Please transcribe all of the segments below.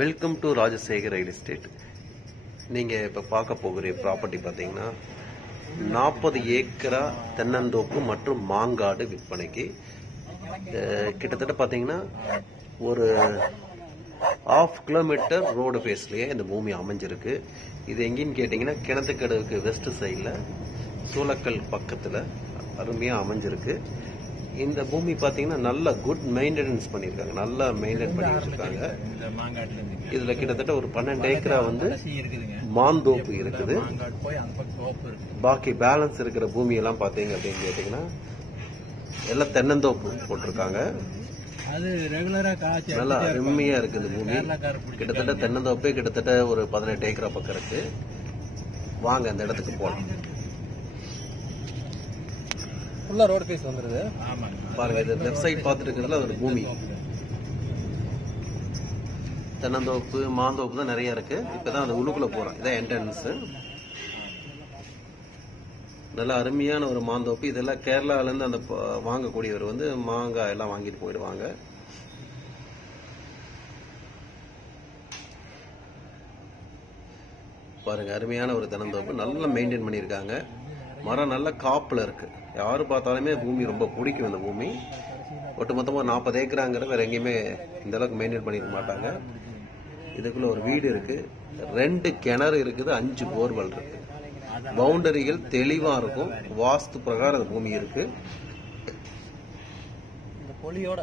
Welcome to Rajasekar real estate. நீங்கள் இப்போ பார்க்க போகிற ப்ராப்பர்ட்டி பார்த்தீங்கன்னா 40 ஏக்கரா தென்னந்தோப்பு மற்றும் மாங்காடு விற்பனைக்கு. கிட்டத்தட்ட பார்த்தீங்கன்னா ஒரு 1/2 கிலோமீட்டர் ரோடு ஃபேஸ்லேயே இந்த பூமி அமைஞ்சிருக்கு. இது எங்கேன்னு கேட்டிங்கன்னா கிணத்துக்கடவுக்கு வெஸ்ட் சைடில் சூளக்கல் பக்கத்தில் அருமையாக அமைஞ்சிருக்கு. இந்த பூமி பார்த்தீங்கன்னா நல்ல குட் மெயின்டெனன்ஸ் பண்ணியிருக்காங்க, நல்லா மெயின்டைன் பண்ணி வச்சிருக்காங்க. இதில் கிட்டத்தட்ட ஒரு 12 ஏக்கரா வந்து மாந்தோப்பு இருக்குது. பாக்கி பேலன்ஸ் இருக்கிற பூமியெல்லாம் பார்த்தீங்க அப்படின்னு கேட்டிங்கன்னா எல்லாம் தென்னந்தோப்பு போட்டிருக்காங்க. நல்லா அருமையா இருக்கு இந்த பூமி. கிட்டத்தட்ட தென்னந்தோப்பே கிட்டத்தட்ட ஒரு 18 ஏக்கரா பக்கம் இருக்கு. வாங்க அந்த இடத்துக்கு போகலாம். ஃபுல்லா ரோட் ஃபேஸ் வந்துருது. பாருங்க, இது லெஃப்ட் சைடு பார்த்துட்டு இருக்கிறதுல அது ஒரு பூமி. தென்னந்தோப்பு மாந்தோப்பு தான் நிறைய இருக்கு. இப்பதான் அந்த உள்ளுக்குள்ள போறோம். இதான் என்ட்ரன்ஸ். நல்லா அருமையான ஒரு மாந்தோப்பு. இதெல்லாம் கேரளால இருந்து அந்த வாங்கக்கூடியவர் வந்து மாங்காய் எல்லாம் வாங்கிட்டு போயிடுவாங்க. பாருங்க, அருமையான ஒரு தென்னந்தோப்பு, நல்லா மெயின்டைன் பண்ணியிருக்காங்க. மரம் நல்ல காப்புல இருக்கு. யாரு பார்த்தாலுமே பூமி ரொம்ப பிடிக்கும். இந்த பூமி ஒட்டுமொத்தமாக 40 ஏக்கராங்கிற வேற எங்கேயுமே இந்த அளவுக்கு மெயின்டைன் பண்ணிருக்க மாட்டாங்க. இதுக்குள்ள ஒரு வீடு இருக்கு, 2 கிணறு இருக்குது, 5 போர்வெல் இருக்கு. பவுண்டரிகள் தெளிவா இருக்கும். வாஸ்து பிரகாரம் அந்த பூமி இருக்கு. இந்த பொலியோட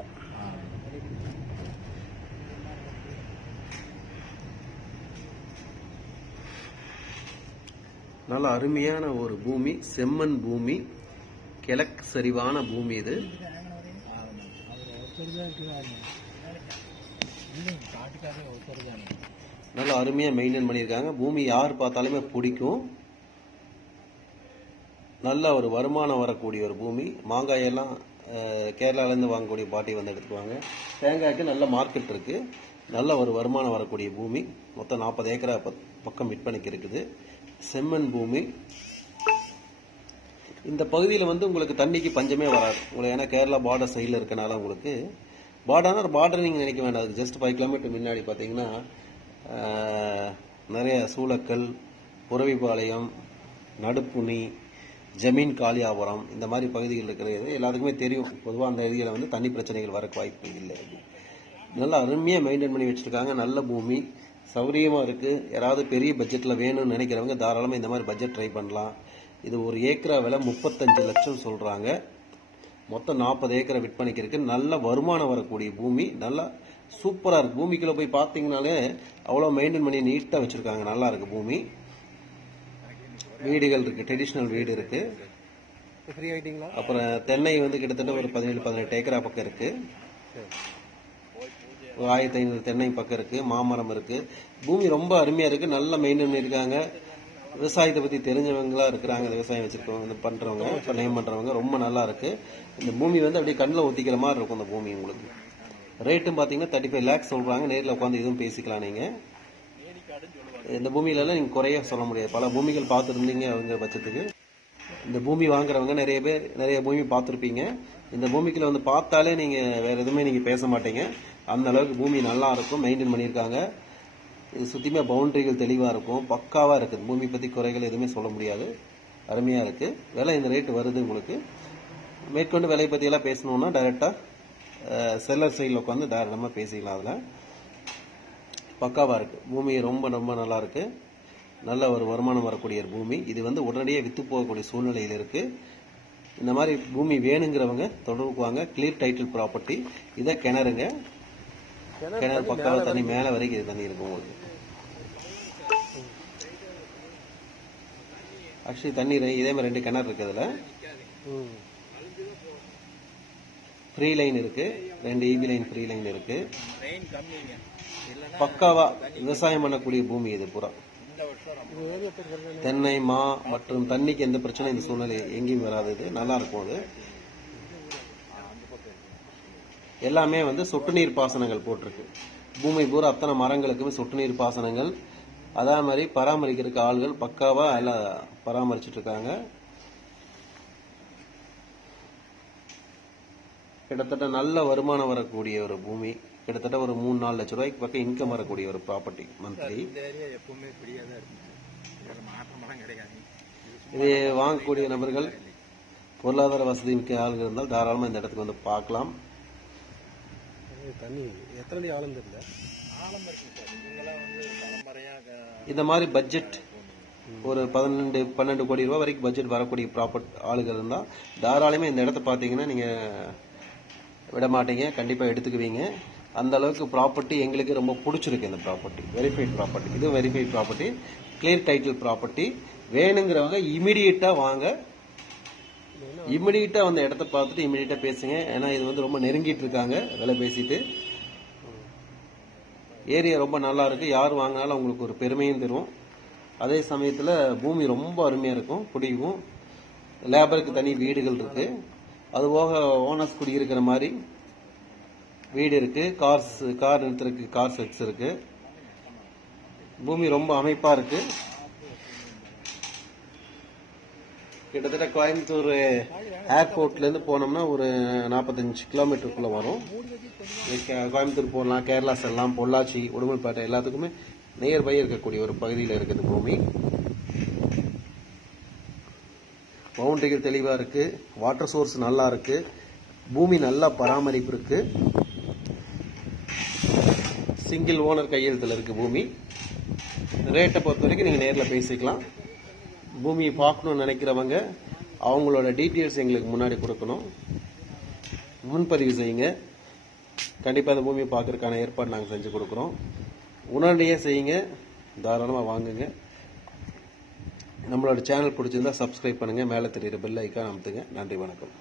நல்ல அருமையான ஒரு பூமி, செம்மண் பூமி, கிழக்கு சரிவான பூமி. இது நல்லா அருமையா மெயின்டைன் பண்ணியிருக்காங்க. பூமி யார் பார்த்தாலுமே பிடிக்கும். நல்ல ஒரு வருமானம் வரக்கூடிய ஒரு பூமி. மாங்காயெல்லாம் கேரளாலேருந்து வாங்கக்கூடிய பாட்டி வந்து எடுத்துக்குவாங்க. தேங்காய்க்கு நல்ல மார்க்கெட் இருக்கு. நல்ல ஒரு வருமானம் வரக்கூடிய பூமி. மொத்தம் 40 ஏக்கரா பக்கம் விற்பனைக்கு இருக்குது. செம்மண் பூமி. இந்த பகுதியில் வந்து உங்களுக்கு தண்ணிக்கு பஞ்சமே வராது உங்களுக்கு. ஏன்னா கேரளா பார்டர் சைடில் இருக்கனால உங்களுக்கு பார்டர் நீங்கள் நினைக்க வேண்டாம். ஜஸ்ட் 5 கிலோமீட்டர் முன்னாடி பார்த்தீங்கன்னா நிறைய சூளக்கல், புரவிபாளையம், நடுப்புனி, ஜமீன் காளியாபுரம் இந்த மாதிரி பகுதிகள் இருக்கிறது எல்லாத்துக்குமே தெரியும். பொதுவாக அந்த ஏரியாவில் வந்து தண்ணி பிரச்சனைகள் வரக்கு வாய்ப்பு இல்லை. நல்லா அருமையாக மெயின்டைன் பண்ணி வச்சிருக்காங்க. நல்ல பூமி, சௌரியமாக இருக்கு. யாராவது பெரிய பட்ஜெட்டில் வேணும்னு நினைக்கிறவங்க தாராளமாக இந்த மாதிரி பட்ஜெட் ட்ரை பண்ணலாம். இது ஒரு ஏக்கரா விலை 35 லட்சம் சொல்றாங்க. மொத்தம் 40 ஏக்கரை விற்பனைக்கு இருக்கு. நல்ல வருமானம் வரக்கூடிய பூமி. நல்லா சூப்பரா இருக்கு. பூமிக்குள்ள போய் பார்த்தீங்கன்னாலே அவ்வளோ மெயின்டைன் பண்ணி நீட்டாக வச்சிருக்காங்க. நல்லா இருக்கு பூமி. வீடுகள் இருக்கு, ட்ரெடிஷனல் வீடு இருக்கு. அப்புறம் தென்னை வந்து கிட்டத்தட்ட ஒரு 17-18 ஏக்கரா பக்கம் இருக்கு. 1500 தென்னை பக்கம் இருக்கு. மாமரம் இருக்கு. பூமி ரொம்ப அருமையா இருக்கு. நல்லா மெயின்டைன் பண்ணியிருக்காங்க. விவசாயத்தை பத்தி தெரிஞ்சவங்களா இருக்கிறாங்க. விவசாயம் வச்சிருக்கவங்க, பண்றவங்க, பண்ணையம் பண்றவங்க. ரொம்ப நல்லா இருக்கு. இந்த பூமி வந்து அப்படியே கண்ணில் ஒத்திக்கிற மாதிரி இருக்கும். இந்த பூமி உங்களுக்கு ரேட்டும் பாத்தீங்கன்னா 35 லேக்ஸ் சொல்றாங்க. நேரில் உட்காந்து இதுவும் பேசிக்கலாம். நீங்க இந்த பூமியில எல்லாம் நீங்க குறைய சொல்ல முடியாது. பல பூமிகள் பார்த்துருந்தீங்க அவங்க பட்சத்துக்கு. இந்த பூமி வாங்குறவங்க நிறைய பேர் நிறைய பூமி பார்த்துருப்பீங்க. இந்த பூமிக்குள்ள வந்து பார்த்தாலே நீங்க வேற எதுவுமே நீங்க பேச மாட்டீங்க. அந்த அளவுக்கு பூமி நல்லா இருக்கும், மெயின்டைன் பண்ணியிருக்காங்க. இது சுத்தியுமே பவுண்டரிகள் தெளிவா இருக்கும், பக்காவா இருக்கு. பூமி பத்தி குறைகள் எதுவுமே சொல்ல முடியாது. அருமையா இருக்கு. விலை இந்த ரேட் வருது உங்களுக்கு. மேற்கொண்டு விலை பத்தி எல்லாம் பேசணும்னா டைரக்டா செல்லர் சைடில் உட்காந்து டைரக்டமா பேசிக்கலாம். அதுல பக்காவா இருக்கு. பூமி ரொம்ப ரொம்ப நல்லா இருக்கு. நல்ல ஒரு வருமானம் வரக்கூடிய பூமி. இது வந்து உடனடியே வித்து போகக்கூடிய சூழ்நிலையில் இருக்கு. இந்த மாதிரி பூமி வேணுங்கிறவங்க தொடர்புக்குவாங்க. Clear title property. இதை கிணறுங்க. கிணறு பக்காவா தண்ணி மேல வரைக்கும் இது தண்ணி இருக்கும் உங்களுக்கு. ஆக்சுவலி தண்ணி இதே மாதிரி 2 கிணறு இருக்கு. அதுல ஃப்ரீ லைன் இருக்கு, 2 EB லைன் ஃப்ரீ லைன் இருக்கு. பக்காவா விவசாயம் பண்ணக்கூடிய பூமி இது பூரா. தென்னை, மா மற்றும் தண்ணிக்கு எந்த பிரச்சனை இந்த சூழ்நிலை எங்கேயும் வராது. இது நல்லா இருக்கும். அது எல்லாமே வந்து சொட்டு நீர் பாசனங்கள் போட்டிருக்கு. பூமி பூரா அத்தனை மரங்களுக்குமே சொட்டு நீர் பாசனங்கள். அதே மாதிரி பராமரிக்கிறதுக்கு ஆள்கள் பக்காவா எல்லாம் பராமரிச்சுட்டு இருக்காங்க. கிட்டத்தட்ட நல்ல வருமானம் வரக்கூடிய ஒரு பூமி. கிட்டத்தட்ட ஒரு 3-4 லட்ச ரூபாய்க்கு பக்கம் இன்கம் வரக்கூடிய ஒரு ப்ராப்பர்ட்டி மந்த்லி. இந்த ஏரியா எப்பவுமே ஃப்ரீயா தான் இருந்துச்சு. இதுல மாற்றமெல்லாம் கிடையாது. இது வாங்கக்கூடிய நபர்கள் பொருளாதார வசதி மிக்க ஆளுங்க இருந்தால் தாராளமாக இந்த இடத்துக்கு வந்து பார்க்கலாம். தண்ணி எத்தனை அடி ஆழம் தெரியல. ஆழம் இருக்கு சார். நீங்களாம் வந்து பரம்பரையா இந்த மாதிரி பட்ஜெட் ஒரு 12 கோடி ரூபாய் வரைக்கும் பட்ஜெட் வரக்கூடிய ஆளுகள் இருந்தால் தாராளமாக இந்த இடத்த பார்த்தீங்கன்னா நீங்கள் விட மாட்டீங்க, கண்டிப்பாக எடுத்துக்குவீங்க. அந்த அளவுக்கு ப்ராப்பர்ட்டி எங்களுக்கு ரொம்ப பிடிச்சிருக்கு. இந்த ப்ராப்பர்ட்டி வெரிஃபைட் ப்ராப்பர்ட்டி, இது verified property, clear title property. வேணுங்கிறவங்க இமிடியேட்டா வாங்க, இமிடியேட்டா வந்து இடத்த பார்த்துட்டு இமிடியேட்டா பேசுங்க. ஏன்னா இது வந்து ரொம்ப நெருங்கிட்டு இருக்காங்க விலை பேசிட்டு. ஏரியா ரொம்ப நல்லா இருக்கு, யார் வாங்கினாலும் அவங்களுக்கு ஒரு பெருமையும் தரும். அதே சமயத்தில் பூமி ரொம்ப அருமையா இருக்கும், பிடிக்கும். லேபருக்கு தனி வீடுகள் இருக்கு, அதுபோக ஓனர்ஸ் குடியிருக்கிற மாதிரி வீடு இருக்கு. கார் நிறுத்துறதுக்கு கார் செட்ஸ் இருக்கு. பூமி ரொம்ப அமைப்பா இருக்கு. கிட்டத்தட்ட கோயம்புத்தூர் ஏர்போர்ட்ல இருந்து போனோம்னா ஒரு 45 கிலோமீட்டருக்குள்ள வரும். கோயம்புத்தூர் போகலாம், கேரளா செல்லலாம், பொள்ளாச்சி, உடுமல்பேட்டை எல்லாத்துக்குமே நியர்பை இருக்கக்கூடிய ஒரு பகுதியில் இருக்குது பூமி. பவுண்டரிகள் தெளிவா இருக்கு, வாட்டர் சோர்ஸ் நல்லா இருக்கு, பூமி நல்லா பராமரிப்பு இருக்கு. சிங்கிள் ஓனர் கையெழுத்துல இருக்கு பூமி. ரேட்டை பொறுத்த வரைக்கும் நீங்க நேரில் பேசிக்கலாம். பூமியை பார்க்கணும்னு நினைக்கிறவங்க அவங்களோட டீட்டெயில்ஸ் எங்களுக்கு முன்னாடி கொடுக்கணும், முன்பதிவு செய்யுங்க. கண்டிப்பாக அந்த பூமியை பார்க்கறதுக்கான ஏற்பாடு நாங்கள் செஞ்சு கொடுக்குறோம். உடனடியாக செய்யுங்க, தாராளமாக வாங்குங்க. நம்மளோட சேனல் பிடிச்சிருந்தா சப்ஸ்கிரைப் பண்ணுங்க, மேலே தெரியுற பெல் ஐக்கான் அமுத்துங்க. நன்றி, வணக்கம்.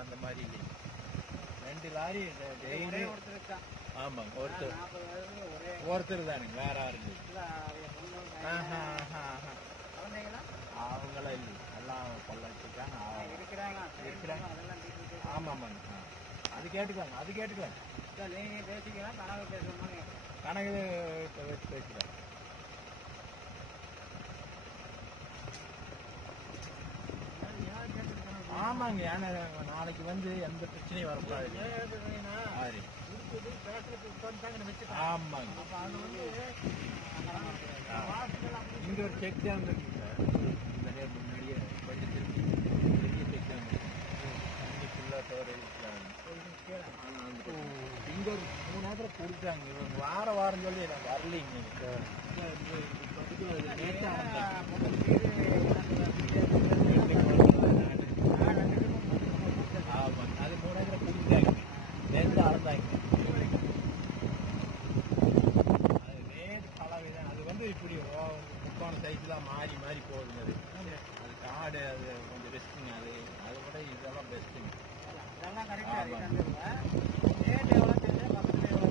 அந்த மாதிரி இல்லை. 2 லாரி டெய்லி. ஆமாங்க, ஒருத்தர் தானுங்க, வேற யாரும் இல்லை. அவங்களாம் இல்லை, எல்லாம் பொள்ளாச்சிருக்காங்க. ஆமாமாங்க, அது கேட்டுக்குவாங்க, அது கேட்டுக்குவாங்க. கணக்கு பேசிக்கலாம். ஆமாங்க, ஏன்னா நாளைக்கு வந்து எந்த பிரச்சனையும் வரக்கூடாது. ஆமாங்க, இங்க ஒரு செக் டேம் இருக்கு சார். இந்த நேரம் முன்னாடியே பெரிய செக் டேம் இங்க ஒரு 3 நேரத்தில் கொடுத்தாங்க. இவங்க வாரம் சொல்லி நான் வரலைங்க. அது 3 நேரத்தில் கொடுத்தாங்க, நேரத்தில் அளந்தாங்க. அது ரேட் கலவைதான். அது வந்து இப்படி முக்கான சைஸ் தான் மாறி மாறி போகுது. அது காடு, அது கொஞ்சம் பெஸ்ட்டுங்க. அதை விட இதெல்லாம் பெஸ்ட்டுங்க. ரேட் எவ்வளோ தெரியும், பக்கத்தில் எவ்வளோ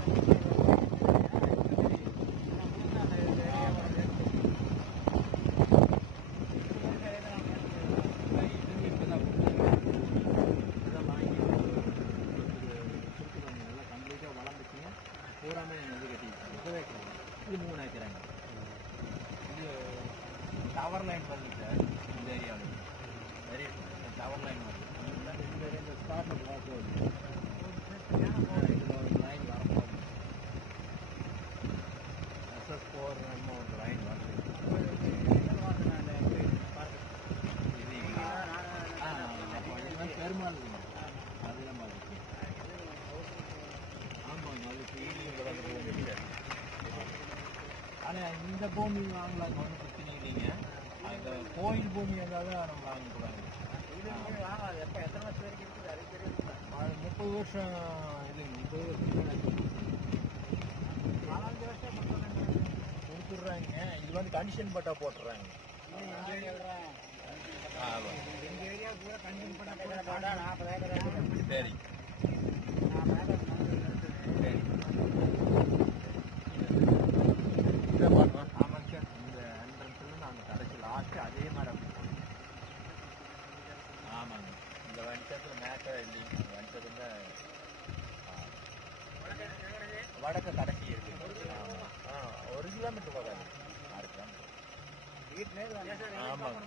பூராமே இது கட்டிட்டு இது 3 ஏக்கராங்க. இது டவர் லைன் வருது சார் இந்த ஏரியாவில். வெரி டவர் லைன் வருது. இந்த ஸ்பாட்டில் பார்த்து வருது. இதில் ஒரு லைன் வரப்போகுது. SS4 ஒரு லைன் வருது. பெருமாள் அதுல மாதிரி ஆமாம் அதுக்கு ஆனா இந்த பூமி வாங்கலாம் ஒன்றும் பிரச்சனை இல்லைங்க அந்த கோயில் பூமி இருந்தாலும் நம்ம வாங்கக்கூடாது எப்போ எத்தனை வருஷம் வரைக்கும் இருக்குது அது தெரியும் 30 வருஷம் இல்லைங்க 30 வருஷம் 4-5 வருஷம் கொடுத்துட்றாங்க இது வந்து கண்டிஷன் பட்டா போட்டுறாங்க எங்கள் ஏரியா கூட கண்டிஷன் பட்டா போட்டா 40 ஏக்கர் சரி சரி இதை பார்க்கலாம் ஆமாங்க சார் இந்த என்ட்ரன்ஸ்லேருந்து அந்த கடைசி லாஸ்ட்டு அதே மாதிரி அப்படி போகணும் ஆமாங்க இந்த வணிகத்தில் மேட்டை இல்லைங்க இந்த வணிகத்தில் வடக்கு கடைசி இருக்குது ஆமாம் 1 கிலோமீட்டர் போகாது 6 கிலோமீட்டர் ஆமாங்க